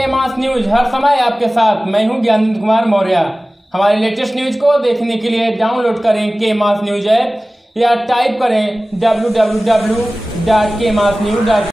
के मास न्यूज हर समय आपके साथ। मैं हूं ज्ञानेंद्र कुमार मौर्य। हमारे लेटेस्ट न्यूज को देखने के लिए डाउनलोड करें के मास न्यूज ऐप या टाइप करें www.kmasnews.com।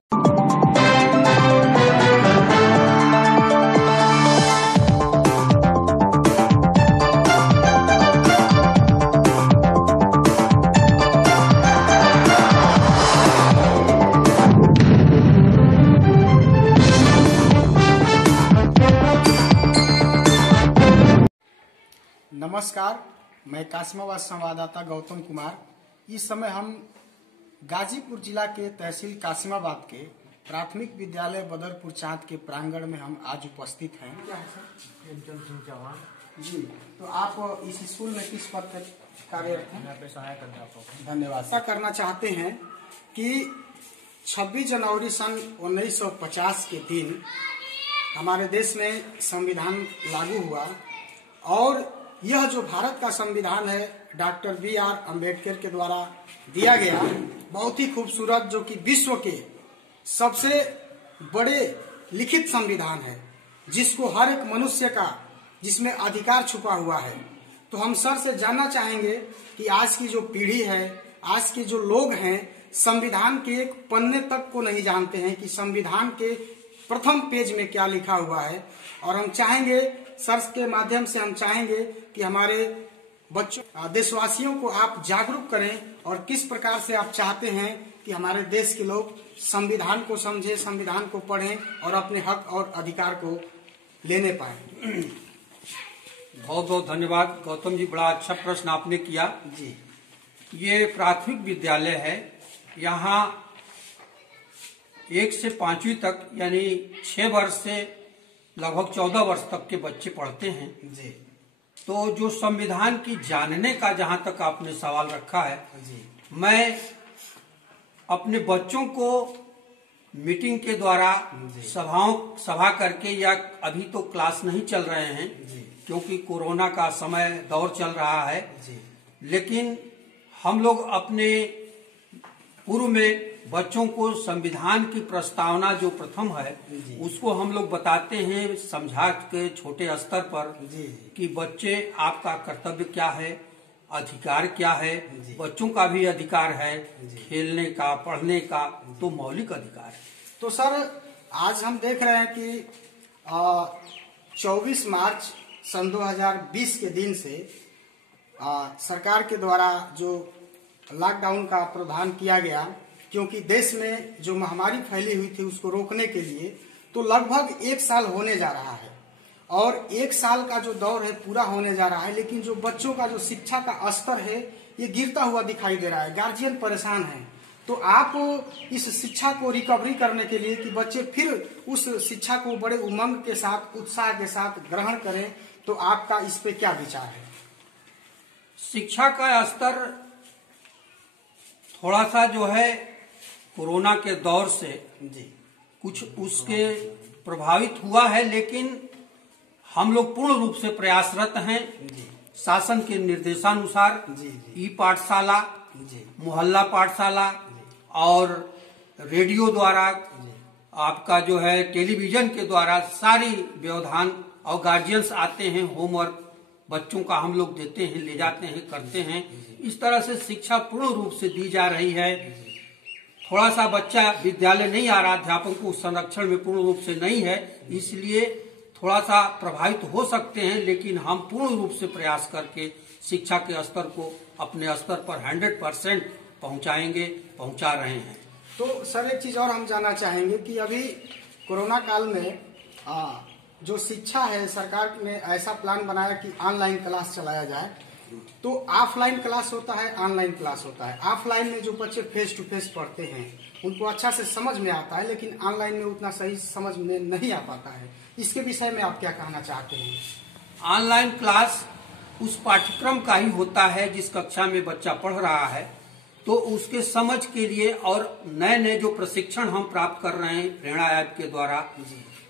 नमस्कार, मैं कासिमाबाद संवाददाता गौतम कुमार। इस समय हम गाजीपुर जिला के तहसील कासिमाबाद के प्राथमिक विद्यालय बदरपुर चांद के प्रांगण में हम आज उपस्थित हैं। क्या है सर? प्रेमचंद सिंह चौहान जी। तो आप इस स्कूल में किस पद पर कार्यरत हैं? यहाँ पे सहायक अध्यापक। धन्यवाद। ऐसा करना चाहते हैं कि 26 जनवरी सन 1950 के दिन हमारे देश में संविधान लागू हुआ और यह जो भारत का संविधान है डॉक्टर B.R. अम्बेडकर के द्वारा दिया गया, बहुत ही खूबसूरत, जो कि विश्व के सबसे बड़े लिखित संविधान है, जिसको हर एक मनुष्य का जिसमें अधिकार छुपा हुआ है। तो हम सर से जानना चाहेंगे कि आज की जो पीढ़ी है, आज के जो लोग हैं, संविधान के एक पन्ने तक को नहीं जानते हैं कि संविधान के प्रथम पेज में क्या लिखा हुआ है। और हम चाहेंगे सर के माध्यम से हम चाहेंगे कि हमारे बच्चों, देशवासियों को आप जागरूक करें और किस प्रकार से आप चाहते हैं कि हमारे देश के लोग संविधान को समझें, संविधान को पढ़ें और अपने हक और अधिकार को लेने पाएं। बहुत बहुत धन्यवाद गौतम जी, बड़ा अच्छा प्रश्न आपने किया जी। ये प्राथमिक विद्यालय है, यहाँ 1 से 5वीं तक यानी 6 वर्ष से लगभग 14 वर्ष तक के बच्चे पढ़ते हैं जी। तो जो संविधान की जानने का जहां तक आपने सवाल रखा है जी, मैं अपने बच्चों को मीटिंग के द्वारा सभा करके, या अभी तो क्लास नहीं चल रहे हैं क्योंकि कोरोना का समय दौर चल रहा है जी। लेकिन हम लोग अपने पूर्व में बच्चों को संविधान की प्रस्तावना जो प्रथम है उसको हम लोग बताते हैं, समझा के छोटे स्तर पर कि बच्चे आपका कर्तव्य क्या है, अधिकार क्या है। बच्चों का भी अधिकार है खेलने का, पढ़ने का, तो मौलिक अधिकार है। तो सर आज हम देख रहे हैं कि 24 मार्च सन 2020 के दिन से सरकार के द्वारा जो लॉकडाउन का प्रावधान किया गया, क्योंकि देश में जो महामारी फैली हुई थी उसको रोकने के लिए, तो लगभग 1 साल होने जा रहा है और 1 साल का जो दौर है पूरा होने जा रहा है। लेकिन जो बच्चों का जो शिक्षा का स्तर है ये गिरता हुआ दिखाई दे रहा है, गार्जियन परेशान है। तो आप इस शिक्षा को रिकवरी करने के लिए कि बच्चे फिर उस शिक्षा को बड़े उमंग के साथ, उत्साह के साथ ग्रहण करें, तो आपका इस पे क्या विचार है? शिक्षा का स्तर थोड़ा सा जो है कोरोना के दौर से कुछ उसके प्रभावित हुआ है, लेकिन हम लोग पूर्ण रूप से प्रयासरत हैं शासन के निर्देशानुसार। ई पाठशाला, मोहल्ला पाठशाला और रेडियो द्वारा, आपका जो है टेलीविजन के द्वारा सारी व्यवधान, और गार्जियंस आते हैं, होमवर्क बच्चों का हम लोग देते हैं, ले जाते हैं, करते हैं। इस तरह से शिक्षा पूर्ण रूप से दी जा रही है। थोड़ा सा बच्चा विद्यालय नहीं आ रहा, अध्यापकों को संरक्षण में पूर्ण रूप से नहीं है, इसलिए थोड़ा सा प्रभावित हो सकते हैं, लेकिन हम पूर्ण रूप से प्रयास करके शिक्षा के स्तर को अपने स्तर पर 100% पहुंचा रहे हैं। तो सर एक चीज और हम जानना चाहेंगे कि अभी कोरोना काल में जो शिक्षा है, सरकार ने ऐसा प्लान बनाया कि ऑनलाइन क्लास चलाया जाए। तो ऑफलाइन क्लास होता है, ऑनलाइन क्लास होता है। ऑफलाइन में जो बच्चे फेस टू फेस पढ़ते हैं उनको अच्छा से समझ में आता है, लेकिन ऑनलाइन में उतना सही समझ में नहीं आ पाता है। इसके विषय में आप क्या कहना चाहते हैं? ऑनलाइन क्लास उस पाठ्यक्रम का ही होता है जिस कक्षा में बच्चा पढ़ रहा है, तो उसके समझ के लिए और नए नए जो प्रशिक्षण हम प्राप्त कर रहे हैं प्रेरणा ऐप के द्वारा,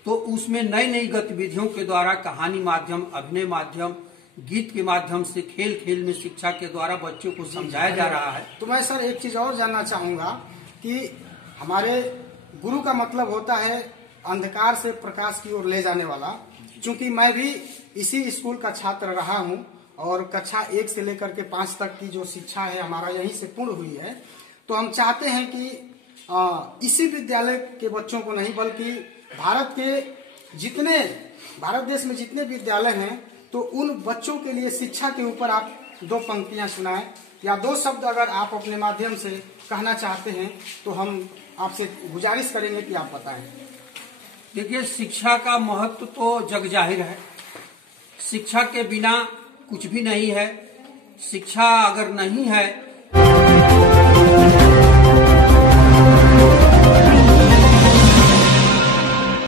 तो उसमें नई नई गतिविधियों के द्वारा, कहानी माध्यम, अभिनय माध्यम, गीत के माध्यम से, खेल खेल में शिक्षा के द्वारा बच्चों को समझाया जा रहा है। तो मैं सर एक चीज और जानना चाहूंगा कि हमारे गुरु का मतलब होता है अंधकार से प्रकाश की ओर ले जाने वाला। चूंकि मैं भी इसी स्कूल का छात्र रहा हूं और कक्षा 1 से लेकर के 5 तक की जो शिक्षा है हमारा यहीं से पूर्ण हुई है, तो हम चाहते हैं कि इसी विद्यालय के बच्चों को नहीं बल्कि भारत देश में जितने विद्यालय हैं तो उन बच्चों के लिए शिक्षा के ऊपर आप 2 पंक्तियां सुनाएं या 2 शब्द अगर आप अपने माध्यम से कहना चाहते हैं तो हम आपसे गुजारिश करेंगे कि आप बताएं। देखिए, शिक्षा का महत्व तो जग जाहिर है। शिक्षा के बिना कुछ भी नहीं है। शिक्षा अगर नहीं है